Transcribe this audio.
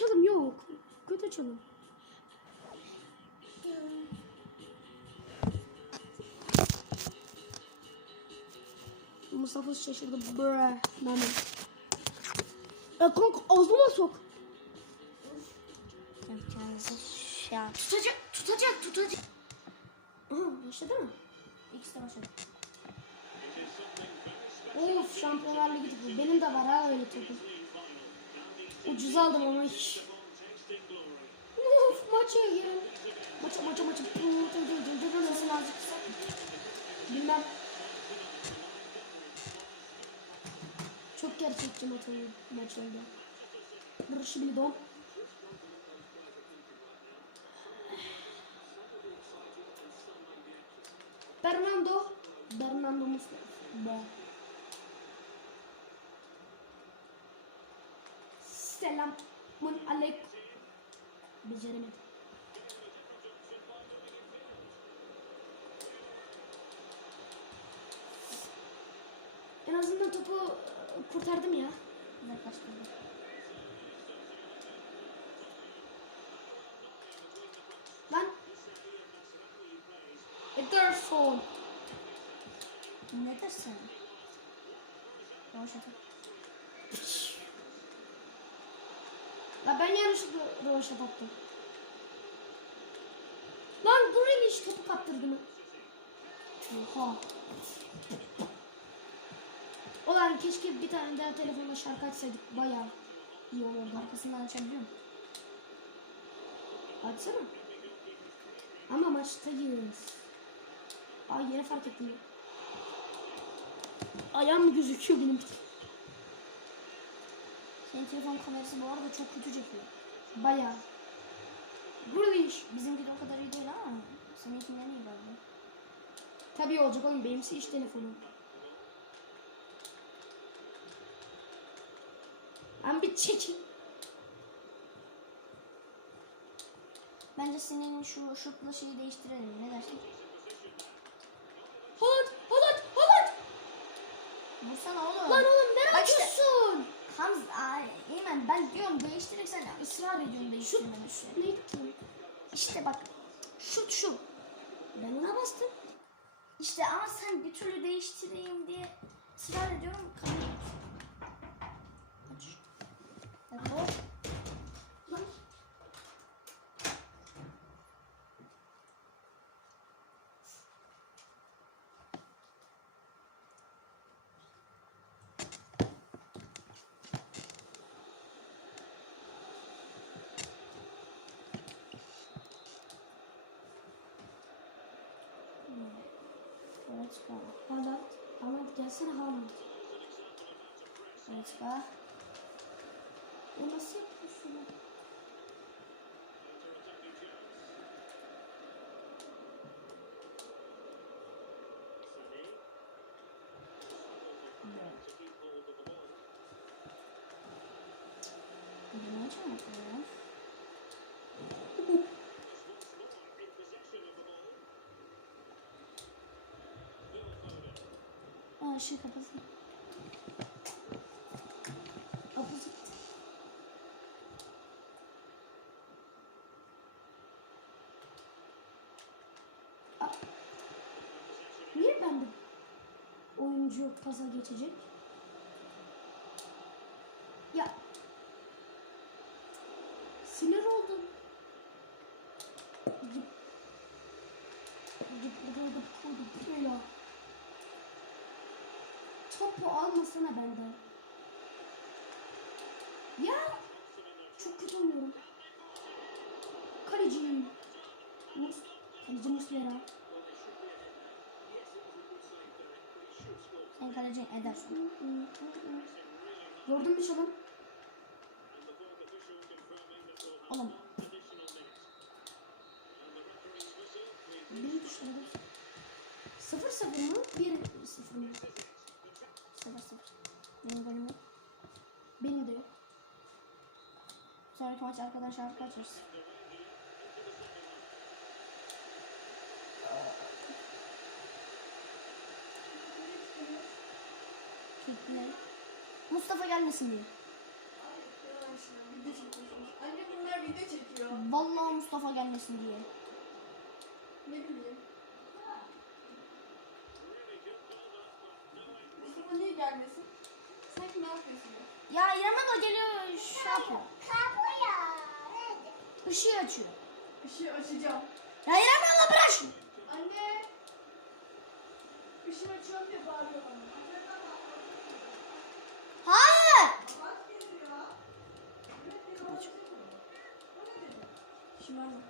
açalım yok. Kötü açalım. Mustafa şaşırdı. Bre. Mami. Ya kanka ağzıma sok. Şey yap. Tutacak, tutacak, tutacak. Aha, başladı mı? İkisi de başladı. Of Şampiyonlar Ligi topu. Benim de var ha öyle topu. Ucuz aldım ama hiç. Of maça girin. Maça maça maça. Sesini azıcık. Bilmem. Çok gerçekçi maç oldu. Oldu. Burası bile dom. Selamun aleyküm. Beceremedim. En azından topu e, kurtardım ya. Uzaklaştırdı. Lan. Ederson. Ne dersin? Yavaş atın. La ben yanlışlıkla rövaşat attım. Lan Grealish topu kaptırdı mı? Oha. Ulan keşke bir tane daha telefonla şarkı açsaydık. Bayağı iyi olurdu. Arkasından açabiliyor musun? Açsana. Ama maçtayız. Ay yine fark ettim. Ayağım gözüküyor benim? Senin telefon kamerası bu arada çok kötü çekiyor. Bayağı. Grealish. Bizimki de o kadar iyi değil ama seninkinden iyi galiba. Tabii olacak oğlum benimsi iş telefonu. Ama bir çekin. Bence senin şu şutla şeyi değiştirelim. Ne dersin? Haaland, Haaland, Haaland. Vursana oğlum. Lan oğlum ne yapıyorsun? Hamza, ay, Eymen ben diyorum değiştirirsen ısrar ediyorsun değiştirmeni. Ne ettin? İşte bak şut şu. Ben ona bastım. İşte ama sen bir türlü değiştireyim diye ısrar ediyorum. Kabul et. Hadi Let's go. Hold on. I want Holland. Let's go. Eu não sei por favor. Não. Işığı kapatsın. Opposite. Aa, Niye ben oyuncu pasa geçecek? Ya sinir oldum. Gip gip burada burada böyle. Topu almasana benden. Ya çok kötü oynuyorum. Kaleci. Mus Kaleci Muslera. Sen kaleci edersin. Gördün mü şunu? Oğlum Beni düşürdü. Sıfır sıfır mı? Bir sıfır mı? Sıfır sıfır. Benim golüm yok. Benim de yok. Sonraki maç arkadan şarkı açarız. Kitle. Mustafa gelmesin diye. Video çekiyorsunuz. Anne Vallahi Mustafa gelmesin diye. Ne bileyim. Mustafa niye gelmesin? Sanki ne yapıyorsun ya? İrem'e de geliyor şey yapıyor. Işığı açıyor. Işığı açacağım. Ya İrem abla bırak şunu. Anne! Işığı açıyorum diye bağırıyor bana. Hayır. Şımarma.